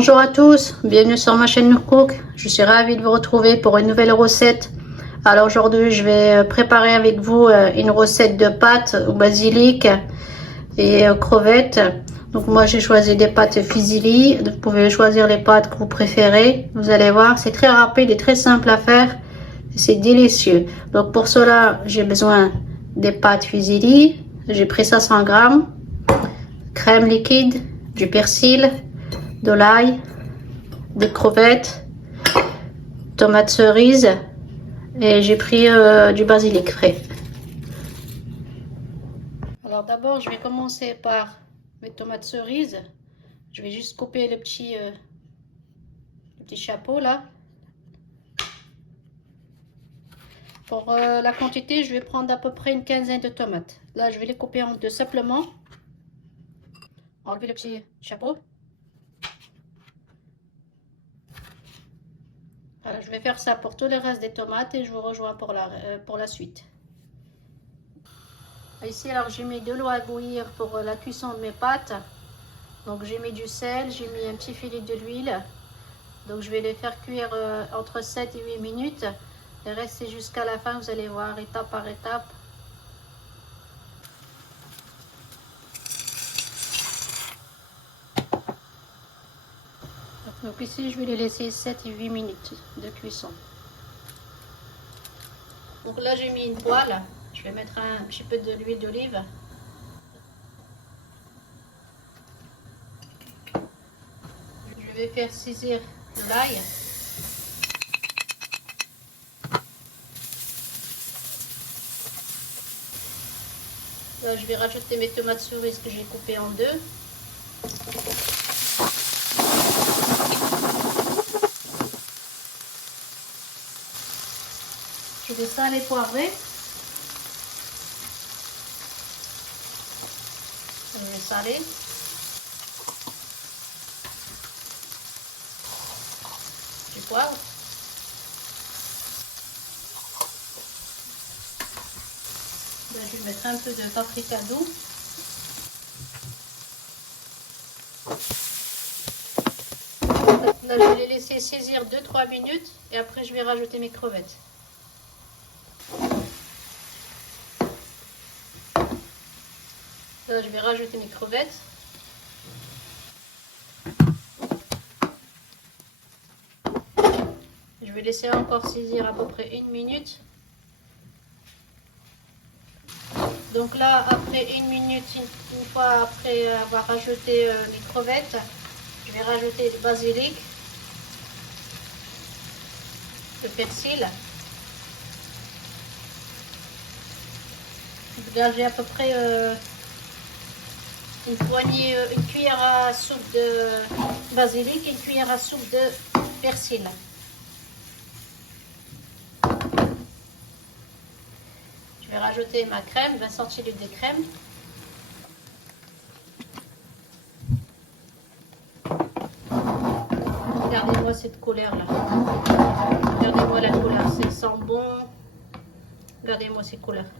Bonjour à tous, bienvenue sur ma chaîne Cook. Je suis ravie de vous retrouver pour une nouvelle recette. Alors aujourd'hui je vais préparer avec vous une recette de pâtes au basilic et crevettes. Donc moi j'ai choisi des pâtes fusilli. Vous pouvez choisir les pâtes que vous préférez. Vous allez voir, c'est très rapide et très simple à faire. C'est délicieux. Donc pour cela j'ai besoin des pâtes fusilli. J'ai pris 500 grammes, crème liquide, du persil, de l'ail, des crevettes, tomates cerises et j'ai pris du basilic frais. Alors d'abord je vais commencer par mes tomates cerises. Je vais juste couper le petit chapeau là. Pour la quantité, je vais prendre à peu près une quinzaine de tomates. Là je vais les couper en deux simplement. Enlever le petit chapeau. Voilà, je vais faire ça pour tout le reste des tomates et je vous rejoins pour la suite. Ici, alors j'ai mis de l'eau à bouillir pour la cuisson de mes pâtes. Donc j'ai mis du sel, j'ai mis un petit filet de l'huile. Donc je vais les faire cuire entre 7 et 8 minutes. Et restez jusqu'à la fin, vous allez voir étape par étape. Donc ici, je vais les laisser 7 et 8 minutes de cuisson. Donc là, j'ai mis une poêle. Je vais mettre un petit peu de l'huile d'olive. Je vais faire saisir l'ail. Là, je vais rajouter mes tomates cerises que j'ai coupées en deux. Je vais saler, poivrer. Je vais saler. Du poivre. Là, je vais mettre un peu de paprika doux. Là, je vais les laisser saisir 2-3 minutes et après je vais rajouter mes crevettes. Là, je vais rajouter mes crevettes. Je vais laisser encore saisir à peu près 1 minute. Donc là, après 1 minute, une fois après avoir rajouté les crevettes, je vais rajouter le basilic, le persil. Là, j'ai à peu près une cuillère à soupe de basilic et une cuillère à soupe de persil. Je vais rajouter ma crème, 20 centilitres de crème. Regardez-moi cette couleur là. Regardez-moi la couleur, c'est sent bon. Regardez-moi ces couleurs.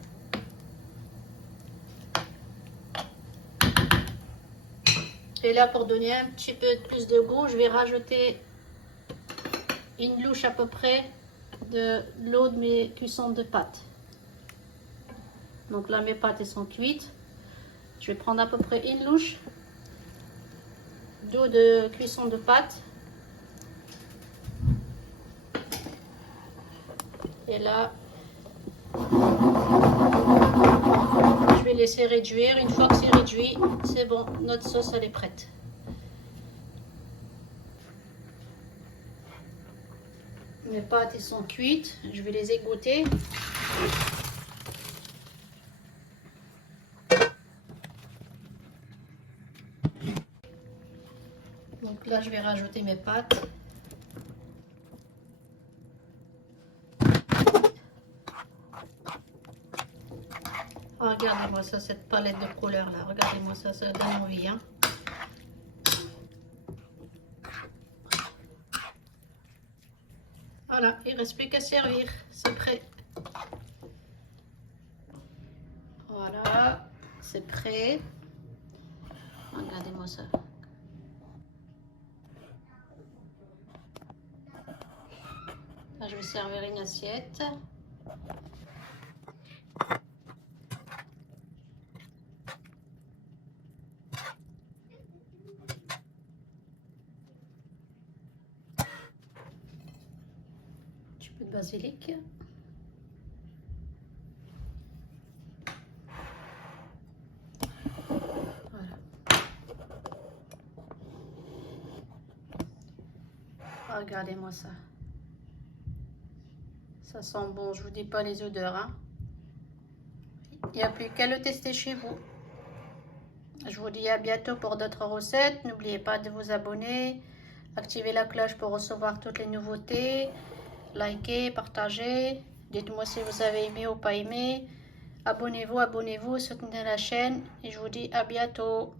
Et là, pour donner un petit peu plus de goût, je vais rajouter une louche à peu près de l'eau de mes cuissons de pâtes. Donc là, mes pâtes elles sont cuites. Je vais prendre à peu près une louche d'eau de cuisson de pâtes. Et là, je vais laisser réduire. Une fois que c'est réduit, c'est bon, notre sauce elle est prête. Mes pâtes elles sont cuites, je vais les égoutter. Donc là, je vais rajouter mes pâtes. Oh, regardez-moi ça, cette palette de couleurs là. Regardez-moi ça, ça donne envie. Hein. Voilà, il ne reste plus qu'à servir. C'est prêt. Voilà, c'est prêt. Regardez-moi ça. je vais servir une assiette. Un petit peu de basilic. Voilà. Regardez-moi ça. Ça sent bon, je vous dis pas les odeurs, hein. Il n'y a plus qu'à le tester chez vous. Je vous dis à bientôt pour d'autres recettes. N'oubliez pas de vous abonner, activer la cloche pour recevoir toutes les nouveautés, likez, partagez. Dites-moi si vous avez aimé ou pas aimé. Abonnez-vous, soutenez la chaîne et je vous dis à bientôt.